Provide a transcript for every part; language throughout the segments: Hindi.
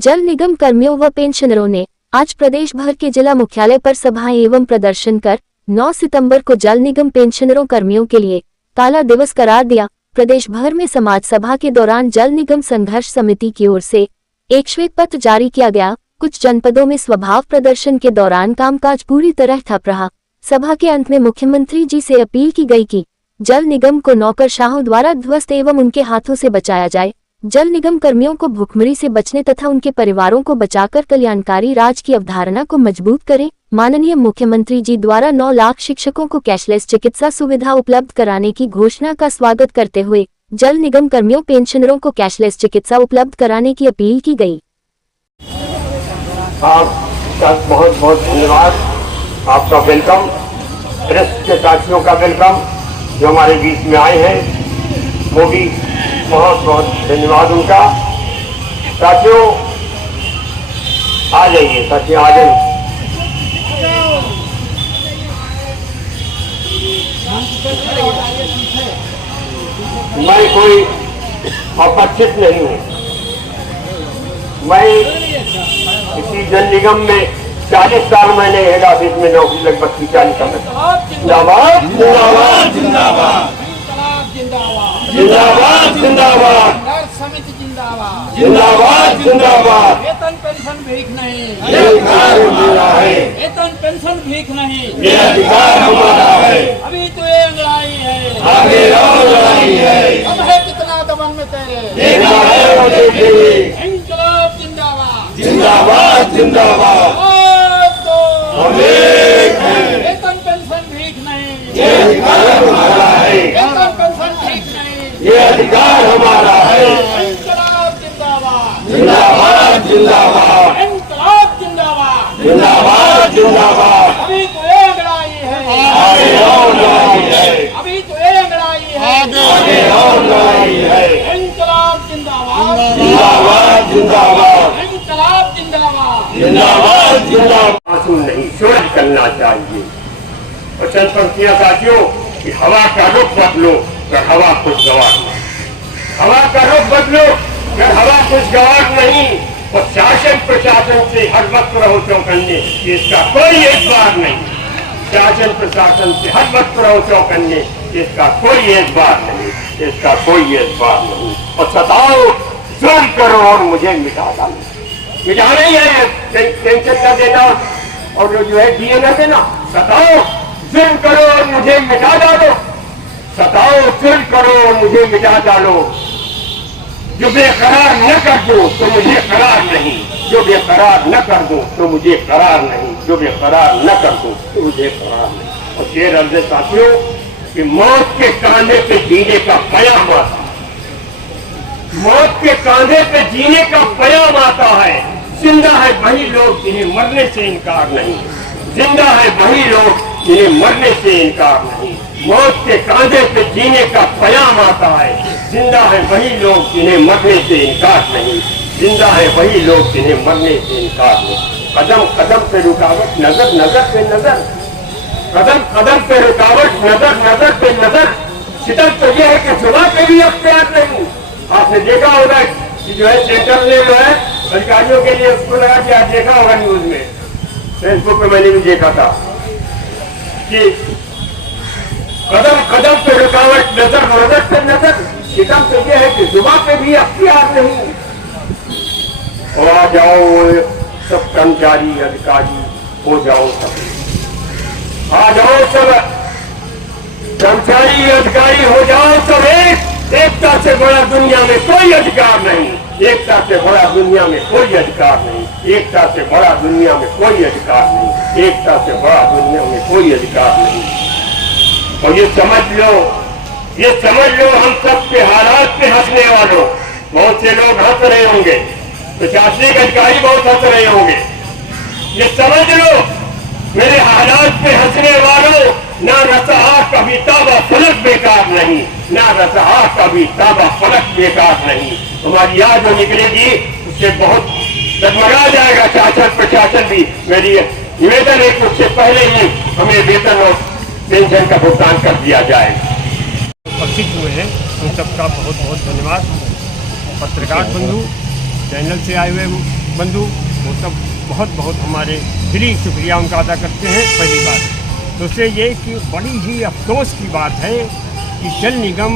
जल निगम कर्मियों व पेंशनरों ने आज प्रदेश भर के जिला मुख्यालय पर सभाएं एवं प्रदर्शन कर 9 सितंबर को जल निगम पेंशनरों कर्मियों के लिए काला दिवस करार दिया। प्रदेश भर में समाज सभा के दौरान जल निगम संघर्ष समिति की ओर से एक श्वेत पत्र जारी किया गया। कुछ जनपदों में स्वभाव प्रदर्शन के दौरान कामकाज पूरी तरह ठप रहा। सभा के अंत में मुख्यमंत्री जी से अपील की गई कि जल निगम को नौकरशाहों द्वारा ध्वस्त एवं उनके हाथों से बचाया जाए। जल निगम कर्मियों को भुखमरी से बचने तथा उनके परिवारों को बचाकर कल्याणकारी राज की अवधारणा को मजबूत करें। माननीय मुख्यमंत्री जी द्वारा 9 लाख शिक्षकों को कैशलेस चिकित्सा सुविधा उपलब्ध कराने की घोषणा का स्वागत करते हुए जल निगम कर्मियों पेंशनरों को कैशलेस चिकित्सा उपलब्ध कराने की अपील की गई। आपका बहुत बहुत धन्यवाद, आपका वेलकम, प्रेस के साथियों का वेलकम जो हमारे बीच में आए हैं, वो भी बहुत बहुत धन्यवाद उनका। साथियों आ जाइए, साथियों आ जाइए। मैं कोई अपेक्षित नहीं हूँ। मैं इसी जल निगम में 40 साल मैंने हेड ऑफिस में नौकरी लगभग 40 साल। जिंदाबाद जिंदाबाद जिंदाबाद जिंदाबाद जिंदाबाद समिति जिंदाबाद जिंदाबाद जिंदाबाद। वेतन पेंशन भीख नहीं, ये अधिकार हमारा है। वेतन पेंशन भीख नहीं, ये अधिकार हमारा है। अभी तो ये लड़ाई है, आगे और लड़ाई है। अब है कितना दमन में तेरे, देखना है वो देखेंगे। इंकलाब जिंदाबाद जिंदाबाद जिंदाबाद। हम एक हैं। वेतन पेंशन भीख नहीं, ये अधिकार हमारा है। वेतन पेंशन भीख नहीं, ये अधिकार हमारा है। इंकलाब जिंदाबाद जिंदाबाद जिंदाबाद इंकलाब जिंदाबाद जिंदाबाद जिंदाबाद। अभी तो ये लड़ाई है, आगे और लड़ाई है। अभी तो ये लड़ाई है, आगे और लड़ाई है। इंकलाब जिंदाबाद जिंदाबाद जिंदाबाद इंकलाब जिंदाबाद जिंदाबाद जिंदाबाद। आंसू नहीं शोर करना चाहिए। और चंद पंक्तियां साथियों कि हवा का रुख बदलो अगर हवा खुशगवार नहीं, हवा का रुख बदलो अगर हवा खुशगवार नहीं। और शासन प्रशासन से हर वक्त रहो चौकन्ने, इसका कोई एतबार नहीं। शासन प्रशासन से हर वक्त रहो चौकन्ने, इसका कोई एतबार नहीं, इसका कोई एतबार नहीं। और सताओ जुल्म करो और मुझे मिटा डालो। मिटाना ही है, टेंशन न देना और जो है दिए न देना। सताओ जुल्म करो और मुझे मिटा डालो। सताओ जुल्म करो और मुझे मिटा डालो। जो बेकरार न कर दो तो मुझे करार नहीं, जो बेकरार न कर दो तो मुझे करार नहीं, जो बेकरार न कर दो तो मुझे करार नहीं। और शेर अर्ज़ साथियों कि मौत के कांधे पे जीने का पयाम आता है, मौत के कांधे पे जीने का पयाम आता है। जिंदा है वही लोग जिन्हें मरने से इनकार नहीं, जिंदा है वही लोग जिन्हें मरने से इनकार नहीं। मौत के कांधे पे जीने का पयाम आता है। जिंदा है वही लोग जिन्हें मरने से इनकार नहीं, जिंदा है वही लोग जिन्हें मरने से इनकार नहीं। कदम कदम पे रुकावट, नजर नजर पे नजर, कदम कदम पे रुकावट, नजर नजर पे नजर। सितम तो यह है कि जुबान पे भी अख्तियार नहीं। आपने देखा होगा कि जो है सेंटर ने जो है अधिकारियों के लिए उसको लगा कि आप देखा होगा न्यूज में, फेसबुक पे मैंने भी देखा था कि कदम कदम पे रुकावट, नजर नजर पे नजर। सितम तो यह है कि जुबान पे भी अख्तियार नहीं। और आ जाओ सब कर्मचारी अधिकारी हो जाओ, सब आ जाओ, सब कर्मचारी अधिकारी हो जाओ सब एक। एकता से बड़ा दुनिया में कोई अधिकार नहीं, एकता से बड़ा दुनिया में कोई अधिकार नहीं, एकता से बड़ा दुनिया में कोई अधिकार नहीं, एकता से बड़ा दुनिया में कोई अधिकार नहीं। और ये समझ लो, ये समझ लो हम सब के हालात पे हंसने वालों, बहुत से लोग हंस रहे होंगे, प्रशासनिक अधिकारी बहुत हंस रहे होंगे। ये समझ लो मेरे हालात पे हंसने वालों, ना रसहा कभी ताबा फलक बेकार नहीं, ना रसहा कभी ताबा फलक बेकार नहीं। हमारी याद जो निकलेगी उससे बहुत डगमगा जाएगा शासन प्रशासन भी। मेरी निवेदन है कि उससे पहले ही हमें वेतन और पेंशन का भुगतान कर दिया जाए। उपस्थित हुए हैं उन सबका बहुत बहुत धन्यवाद। पत्रकार बंधु, चैनल से आए हुए बंधु वो सब बहुत बहुत हमारे दिली शुक्रिया उनका अदा करते हैं। पहली बात दूसरे ये कि बड़ी ही अफसोस की बात है कि जल निगम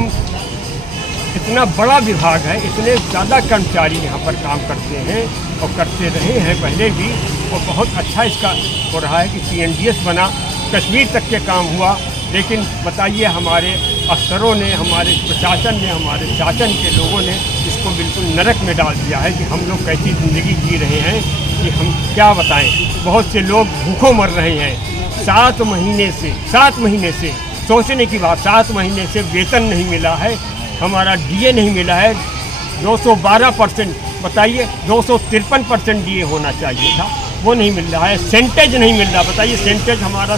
इतना बड़ा विभाग है, इतने ज़्यादा कर्मचारी यहाँ पर काम करते हैं और करते रहे हैं पहले भी, और बहुत अच्छा इसका हो रहा है कि CNDS बना, कश्मीर तक के काम हुआ। लेकिन बताइए हमारे अफसरों ने, हमारे प्रशासन ने, हमारे शासन के लोगों ने इसको बिल्कुल नरक में डाल दिया है कि हम लोग कैसी ज़िंदगी जी रहे हैं कि हम क्या बताएं। बहुत से लोग भूखों मर रहे हैं। 7 महीने से सोचने की बात, 7 महीने से वेतन नहीं मिला है, हमारा DA नहीं मिला है। 212%, बताइए 253% DA होना चाहिए था, वो नहीं मिल रहा है। सेंटेज नहीं मिल रहा, बताइए सेंटेज हमारा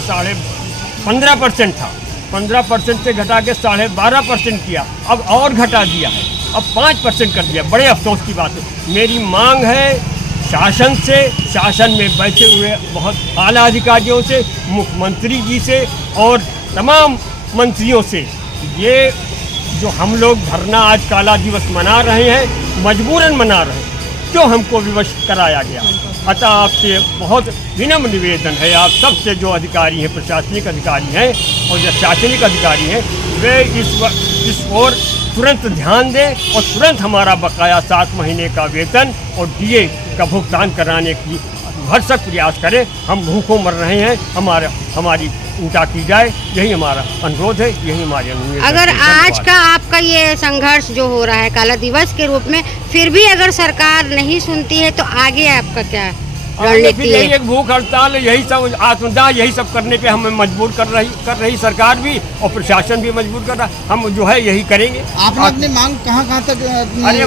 15.5% था, 15% से घटा के 12.5% किया, अब और घटा दिया है, अब 5% कर दिया। बड़े अफसोस की बात है। मेरी मांग है शासन से, शासन में बैठे हुए बहुत आला अधिकारियों से, मुख्यमंत्री जी से और तमाम मंत्रियों से, ये जो हम लोग धरना आज काला दिवस मना रहे हैं, मजबूरन मना रहे हैं, क्यों हमको विवश कराया गया। अतः आपसे बहुत विनम्र निवेदन है, आप सबसे जो अधिकारी हैं, प्रशासनिक अधिकारी हैं और जो शासनिक अधिकारी हैं, वे इस ओर तुरंत ध्यान दें और तुरंत हमारा बकाया 7 महीने का वेतन और DA का भुगतान कराने की भरसक प्रयास करें। हम भूखों मर रहे हैं, हमारी चिंता की जाए, यही हमारा अनुरोध है, यही हमारी अनुरोध। अगर आज का आपका ये संघर्ष जो हो रहा है काला दिवस के रूप में, फिर भी अगर सरकार नहीं सुनती है तो आगे आपका क्या रणनीति है? एक भूख हड़ताल, यही सब आत्मदाह, यही सब करने पे हमें मजबूर कर रही सरकार भी और प्रशासन भी मजबूर कर रहा। हम जो है यही करेंगे। आपने अपनी मांग कहाँ तक? अरे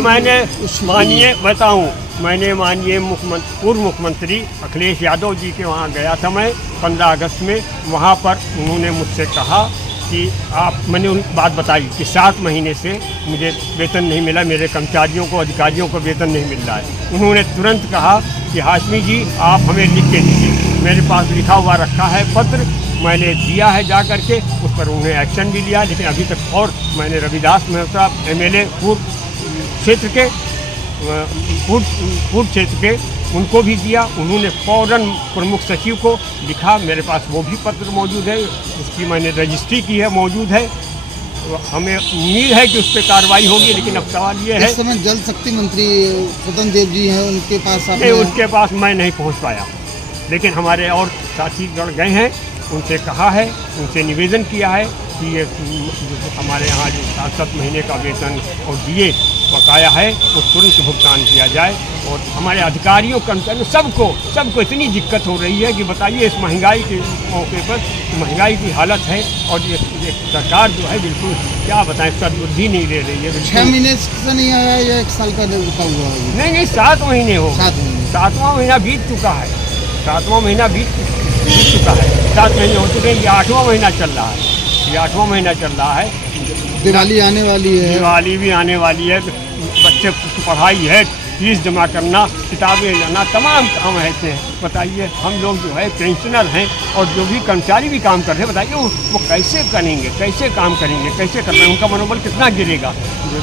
मैंने माननीय पूर्व मुख्यमंत्री अखिलेश यादव जी के वहाँ गया था मैं 15 अगस्त में। वहाँ पर उन्होंने मुझसे कहा कि मैंने उन बात बताई कि 7 महीने से मुझे वेतन नहीं मिला, मेरे कर्मचारियों को, अधिकारियों को वेतन नहीं मिल रहा है। उन्होंने तुरंत कहा कि हाशमी जी आप हमें लिख के दीजिए। मेरे पास लिखा हुआ रखा है पत्र, मैंने दिया है जा करके, उस पर उन्होंने एक्शन भी लिया, लेकिन अभी तक। और मैंने रविदास मेहता MLA पूर्व क्षेत्र के उनको भी दिया। उन्होंने फौरन प्रमुख सचिव को लिखा, मेरे पास वो भी पत्र मौजूद है, उसकी मैंने रजिस्ट्री की है, मौजूद है। हमें उम्मीद है कि उस पर कार्रवाई होगी, लेकिन अब सवाल ये है, इस समय जल शक्ति मंत्री स्वतंत्र देव जी हैं, उनके पास नहीं, उसके पास मैं नहीं पहुंच पाया, लेकिन हमारे और साथीगण गए हैं, उनसे कहा है, उनसे निवेदन किया है कि ये हमारे यहाँ जो 7 महीने का वेतन और DA बकाया है वो तुरंत भुगतान किया जाए। और हमारे अधिकारियों, कर्मचारियों, सबको इतनी दिक्कत हो रही है कि बताइए इस महंगाई के मौके पर, महंगाई की हालत है और ये सरकार जो है बिल्कुल क्या बताएं, सद्बुद्धि नहीं ले रही है। 6 महीने से नहीं आया या 1 साल का रुका हुआ है? नहीं 7 महीने हो, 7वां महीना बीत चुका है, 7वां महीना बीत चुका है, 7 महीने हो चुके हैं, ये 8वां महीना चल रहा है, ये 8वां महीना चल रहा है। दिवाली आने वाली है, दिवाली भी आने वाली है, बच्चे की पढ़ाई है, फीस जमा करना, किताबें लेना, तमाम काम ऐसे हैं। बताइए हम लोग जो है पेंशनर हैं और जो भी कर्मचारी भी काम कर रहे हैं, बताइए वो कैसे करेंगे, कैसे काम करेंगे, कैसे कर रहे हैं, उनका मनोबल कितना गिरेगा।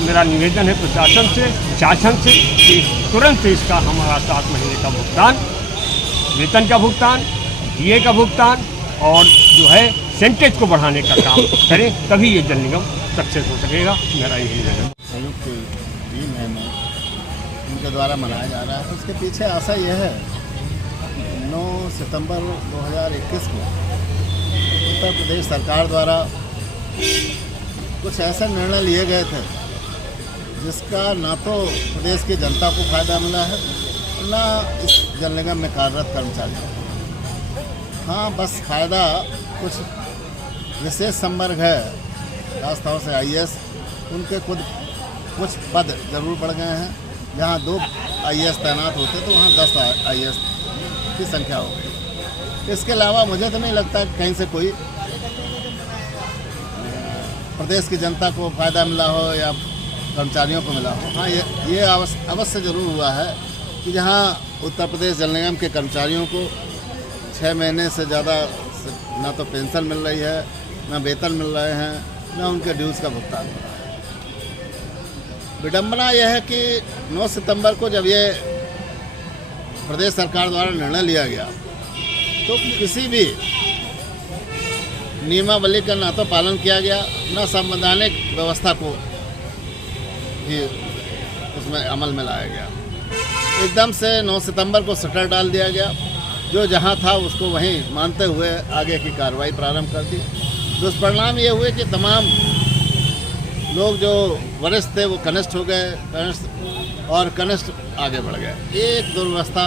मेरा निवेदन है प्रशासन से, शासन से कि तुरंत इसका हमारा 7 महीने का भुगतान, वेतन का भुगतान, DA का भुगतान और जो है सेंटेज को बढ़ाने का काम करें, तभी ये जल निगम सक्सेस हो सकेगा। मेरा यही है। संयुक्त टीम है, उनके द्वारा मनाया जा रहा है। उसके पीछे आशा यह है 9 सितंबर 2021 को उत्तर प्रदेश सरकार द्वारा कुछ ऐसे निर्णय लिए गए थे जिसका ना तो प्रदेश की जनता को फायदा मिला है, ना इस जल निगम में कार्यरत कर्मचारियों को। हाँ, बस फायदा कुछ विशेष संवर्ग है, खासतौर से IAS, उनके कुछ पद जरूर बढ़ गए हैं। जहाँ 2 IAS तैनात होते तो वहाँ 10 IAS की संख्या हो गई। इसके अलावा मुझे तो नहीं लगता कि कहीं से कोई प्रदेश की जनता को फ़ायदा मिला हो या कर्मचारियों को मिला हो। हाँ, ये अवश्य ज़रूर हुआ है कि जहाँ उत्तर प्रदेश जल निगम के कर्मचारियों को 6 महीने से ज़्यादा ना तो पेंशन मिल रही है, ना वेतन मिल रहे हैं, ना उनके ड्यूज़ का भुगतान हो रहा है। विडंबना यह है कि 9 सितंबर को जब ये प्रदेश सरकार द्वारा निर्णय लिया गया, तो किसी भी नियमावली का ना तो पालन किया गया, न संवैधानिक व्यवस्था को ही उसमें अमल में लाया गया। एकदम से 9 सितंबर को शटर डाल दिया गया, जो जहां था उसको वहीं मानते हुए आगे की कार्रवाई प्रारंभ कर दी। दुष्परिणाम ये हुए कि तमाम लोग जो वरिष्ठ थे वो कनिष्ठ हो गए, कनिष्ठ आगे बढ़ गए। ये एक दुर्व्यवस्था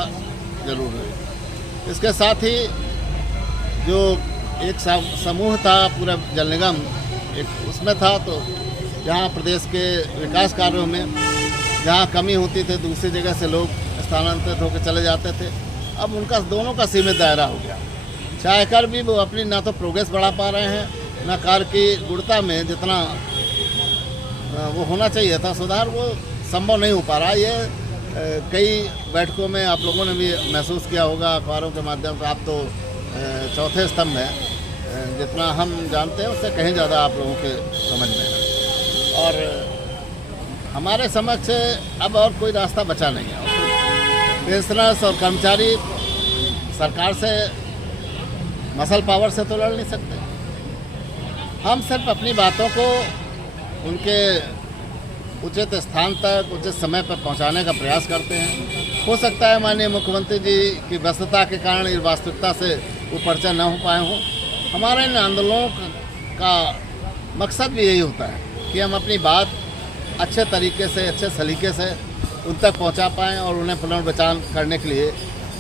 जरूर हुई। इसके साथ ही जो एक समूह था पूरा जल निगम एक उसमें था, तो जहाँ प्रदेश के विकास कार्यों में जहाँ कमी होती थी दूसरी जगह से लोग स्थानांतरित होकर चले जाते थे। अब उनका दोनों का सीमित दायरा हो गया। चाहकर भी वो अपनी ना तो प्रोग्रेस बढ़ा पा रहे हैं, ना कार्य की गुणवत्ता में जितना वो होना चाहिए था सुधार, वो संभव नहीं हो पा रहा। ये कई बैठकों में आप लोगों ने भी महसूस किया होगा, अखबारों के माध्यम से। आप तो चौथे स्तंभ हैं, जितना हम जानते हैं उससे कहीं ज़्यादा आप लोगों के समझ में है। और हमारे समक्ष अब और कोई रास्ता बचा नहीं है। पेंशनर्स और कर्मचारी सरकार से मसल पावर से तो लड़ नहीं सकते। हम सिर्फ अपनी बातों को उनके उचित स्थान तक उचित समय पर पहुंचाने का प्रयास करते हैं। हो सकता है माननीय मुख्यमंत्री जी की व्यस्तता के कारण इस वास्तविकता से वो पर्चा न हो पाए हों। हमारे इन आंदोलनों का मकसद भी यही होता है कि हम अपनी बात अच्छे तरीके से, अच्छे सलीके से उन तक पहुंचा पाएँ और उन्हें पुनर्विचार करने के लिए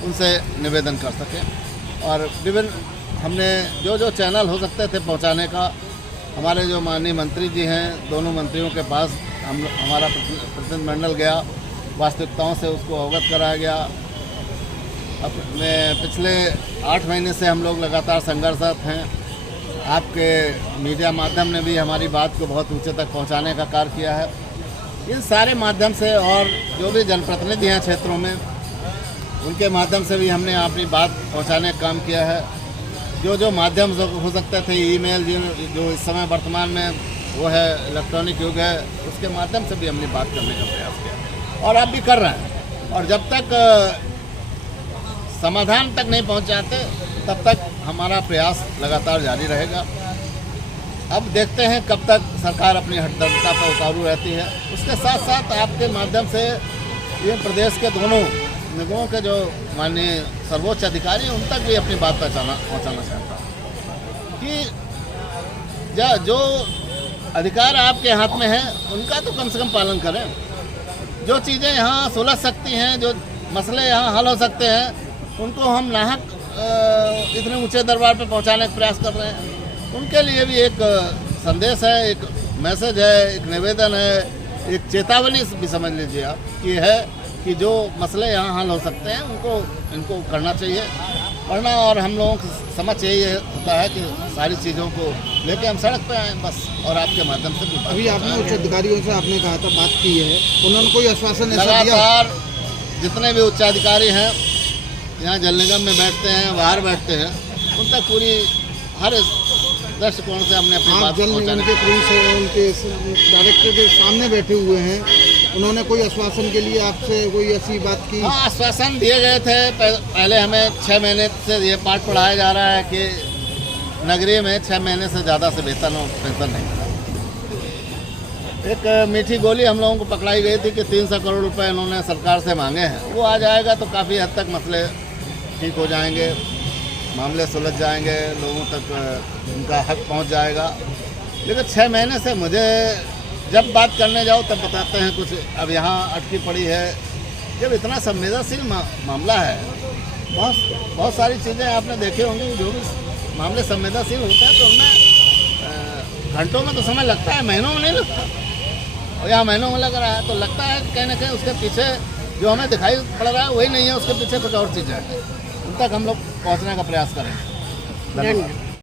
उनसे निवेदन कर सकें। और विभिन्न हमने जो चैनल हो सकते थे पहुंचाने का, हमारे जो माननीय मंत्री जी हैं, दोनों मंत्रियों के पास हमारा प्रतिनिधिमंडल गया, वास्तविकताओं से उसको अवगत कराया गया। अपने पिछले 8 महीने से हम लोग लगातार संघर्षरत हैं। आपके मीडिया माध्यम ने भी हमारी बात को बहुत ऊंचे तक पहुंचाने का कार्य किया है। इन सारे माध्यम से और जो भी जनप्रतिनिधि हैं क्षेत्रों में, उनके माध्यम से भी हमने अपनी बात पहुंचाने का काम किया है। जो माध्यम हो सकते थे, ईमेल जो इस समय वर्तमान में वो है इलेक्ट्रॉनिक युग है, उसके माध्यम से भी हमने बात करने का प्रयास किया और अब भी कर रहे हैं। और जब तक समाधान तक नहीं पहुंच जाते तब तक हमारा प्रयास लगातार जारी रहेगा। अब देखते हैं कब तक सरकार अपनी हठधर्मिता पर उतारू रहती है। उसके साथ साथ आपके माध्यम से ये प्रदेश के दोनों निगमों के जो माननीय सर्वोच्च अधिकारी हैं उन तक भी अपनी बात पहुँचाना चाहता हूँ कि जो अधिकार आपके हाथ में है उनका तो कम से कम पालन करें। जो चीज़ें यहाँ सुलझ सकती हैं, जो मसले यहाँ हल हो सकते हैं, उनको हम नाहक इतने ऊंचे दरबार पे पहुँचाने का प्रयास कर रहे हैं। उनके लिए भी एक संदेश है, एक मैसेज है, एक निवेदन है, एक चेतावनी भी समझ लीजिए आप कि है कि जो मसले यहाँ हल हो सकते हैं इनको करना चाहिए। वरना और हम लोगों की समझ यही होता है कि सारी चीज़ों को लेके हम सड़क पे आए बस, और आपके माध्यम से भी। अभी आपने उच्च अधिकारियों से आपने कहा था, बात की है, उन्होंने कोई आश्वासन ऐसा दिया? लगातार जितने भी उच्चाधिकारी हैं यहाँ जल निगम में बैठते हैं, बाहर बैठते हैं, उन तक पूरी हर दृष्टिकोण से हमने अपनी बात जल निगम के उनके डायरेक्टर के सामने बैठे हुए हैं, उन्होंने कोई आश्वासन के लिए आपसे कोई ऐसी बात की? हाँ, आश्वासन दिए गए थे। पहले हमें 6 महीने से ये पाठ पढ़ाया जा रहा है कि नगरीय में 6 महीने से ज़्यादा से वेतन और पेंशन नहीं मिला। एक मीठी गोली हम लोगों को पकड़ाई गई थी कि 300 करोड़ रुपए इन्होंने सरकार से मांगे हैं। वो आ जाएगा तो काफ़ी हद तक मसले ठीक हो जाएंगे, मामले सुलझ जाएंगे, लोगों तक उनका हक पहुंच जाएगा। लेकिन 6 महीने से मुझे जब बात करने जाओ तब बताते हैं कुछ, अब यहाँ अटकी पड़ी है। जब इतना संवेदनशील मामला है, बहुत सारी चीज़ें आपने देखे होंगे, जो भी मामले संवेदनशील होते हैं तो उनमें घंटों में तो समय लगता है, महीनों में नहीं लगता। और यहाँ महीनों में लग रहा है तो लगता है कि कहीं ना कहीं उसके पीछे जो हमें दिखाई पड़ रहा है वही नहीं है, उसके पीछे कुछ और चीज़ें हैं। उन तक हम लोग पहुँचने का प्रयास करें। धन्यवाद।